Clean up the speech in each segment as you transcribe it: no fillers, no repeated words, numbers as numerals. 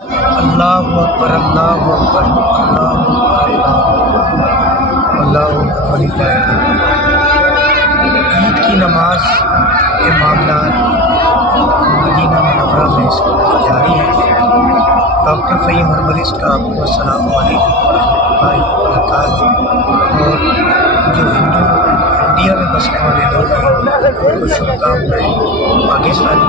اللہ اکبر اللہ اکبر اللہ اکبر اللہ اکبر وللہ الحمد۔ عید کی نماز کے معاملات مدینہ منورہ میں اس وقت جاری ہیں۔ ڈاکٹر فہیم ہربلسٹ کا آپ کو السلام علیکم ورحمۃ اللہ وبرکاتہ۔ اور جو انڈیا میں بسنے والے لوگ ہیں ان کو شبھکامنائیں۔ پاکستانی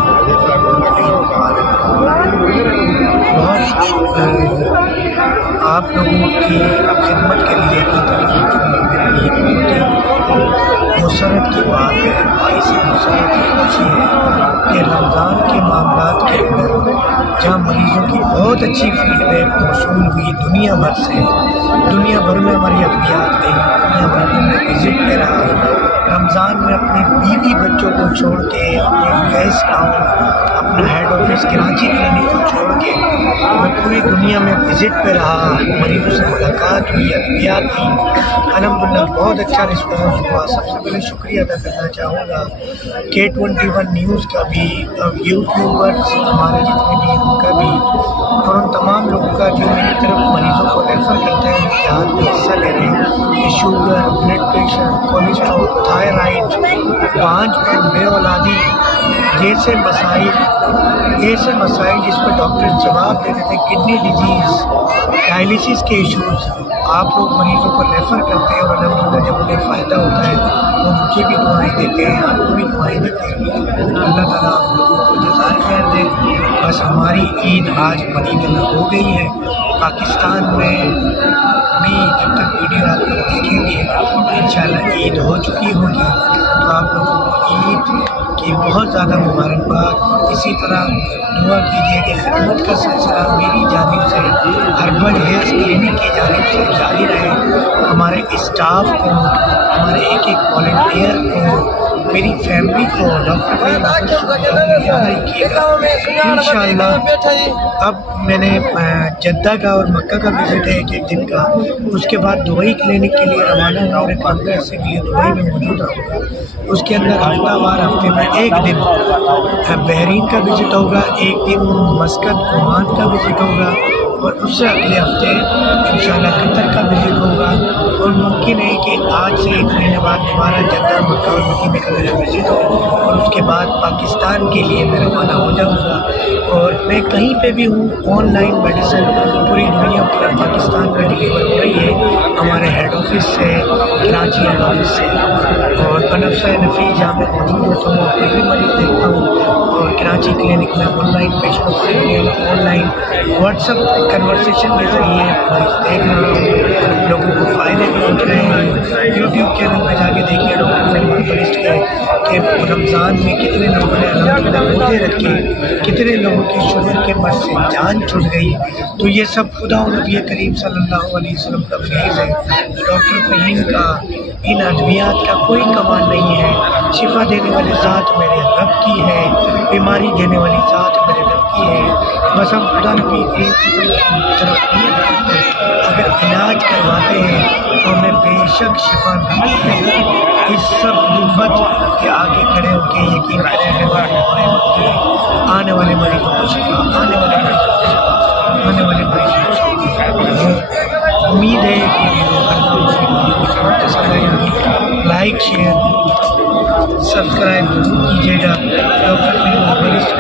آپ لوگوں کی خدمت کے لیے اللہ تعالیٰ کی میرے لیے بہت ہی مسرت کی بات ہے، باعث مسرت کی خوشی ہے کہ رمضان کے معاملات کے اندر جہاں مریضوں کی بہت اچھی فیڈ بیک موصول ہوئی دنیا بھر سے، دنیا بھر میں ہماری ادویات گئی، دنیا بھر میں میں وزٹ پہ رہا رمضان میں اپنے بیوی بچوں کو چھوڑ کے، اپنے گیس ٹاؤن، اپنا ہیڈ آفس کراچی کلینک کو چھوڑ کے میں پوری دنیا میں وزٹ پہ رہا، مریضوں سے ملاقات ہوئی، ادویات دی، الحمدللہ بہت اچھا رسپانس ہوا۔ سب سے پہلے شکریہ ادا کرنا چاہوں گا K21 نیوز کا بھی، یوٹیوبرس ہمارے جتنے بھی ان کا بھی، اور ان تمام لوگوں کا جو میری طرف مریضوں کو ریفر کرتے ہیں، اتحاد میں حصہ لے رہے ہیں کہ sugar, blood pressure, cholesterol, thyroid, پانچ پن، بے اولادی جیسے مسائل جس پر ڈاکٹر جواب دیتے تھے، کڈنی ڈیزیز، ڈائلیسس کے ایشوز، آپ لوگ مریضوں کو ریفر کرتے ہیں اور الحمدللہ جب انہیں فائدہ ہوتا ہے وہ مجھے بھی دعائیں دیتے ہیں، آپ کو بھی دعائیں دیتے ہیں۔ اللہ تعالیٰ آپ لوگوں کو جزائے خیر دے۔ بس ہماری عید آج مدینہ میں ہو گئی ہے۔ پاکستان میں بھی جب تک ویڈیو آپ لوگ دیکھیں گے انشاءاللہ عید ہو چکی ہوگی، تو آپ لوگوں کو عید کی بہت زیادہ مبارکباد۔ اسی طرح دعا کیجیے کہ خدمت کا سلسلہ میری جانب سے، ہربل ہیلتھ کلینک کی جانب سے جاری رہے۔ ہمارے اسٹاف کو، ہمارے ایک ایک والنٹیئر کو، میری فیملی کو ڈاکٹر فہیم کیے گا انشاءاللہ۔ اب میں نے جدہ کا اور مکہ کا وزٹ ہے ایک دن کا، اس کے بعد دبئی کلینک کے لیے روانہ ہوں اور ایک لمبے عرصے کے لیے دبئی میں موجود رہوں گا۔ اس کے اندر ہفتہ وار ہفتے میں ایک دن بحرین کا وزٹ ہوگا، ایک دن مسقط عمان کا وزٹ ہوگا، اور اس سے اگلے ہفتے انشاءاللہ قطر کا وزٹ ہوگا، اور ممکن ہے کہ آج سے ایک مہینے بعد دوبارہ جدہ، مکہ اور مدینہ کا میرا وزٹ ہو، اور اس کے بعد پاکستان کے لیے میں روانہ ہو جاؤں گا۔ اور میں کہیں پہ بھی ہوں، آن لائن میڈیسن پوری دنیا پورا پاکستان میں ڈلیور ہو رہی ہے، ہمارے ہیڈ آفس سے، کراچی ہیڈ آفس سے، اور بنفسہ نفیس جہاں میں موجود ہوتا ہوں خود بھی مریض دیکھتا ہوں، اور کراچی کلینک میں آن لائن پیشنٹوں کو on line what's app conversation کے ذریعے مریض دیکھ رہا ہوں، لوگوں کو فائدے پہنچ رہے ہیں۔ یوٹیوب چینل پہ جا کے دیکھیے ڈاکٹر فہیم ہربلسٹ کے کہ رمضان میں کتنے لوگوں نے الحمدللہ روزے رکھے، کتنے لوگوں کی شوگر کے مرض سے جان چھوٹ گئی۔ تو یہ سب خدا و نبی کریم صلی اللہ علیہ وسلم کا فیض ہے۔ ڈاکٹر فہیم کا ان ادویات کا کوئی کمال نہیں ہے۔ شفا دینے والی ذات میرے رب کی ہے، بیماری دینے والی ذات میرے رب کی ہے۔ بس ہم خدا نبی کریم صلی اللہ علیہ وسلم کی طرف نیت کرتے ہیں، اگر علاج کرواتے ہیں تو ہمیں بے شک شفا ملتی ہے۔ اس سب غربت کے آگے کھڑے ہو کے یقین کریں کہ آنے والے مریضوں کو شفا، آنے والے مریضوں کو شفا، آنے والے مریضوں کو شفا۔ امید ہے کہ ویڈیو پسند آئی ہوگی۔ لائک، شیئر، سبسکرائب ضرور کیجیے گا۔ ڈاکٹر فہیم ہربلسٹ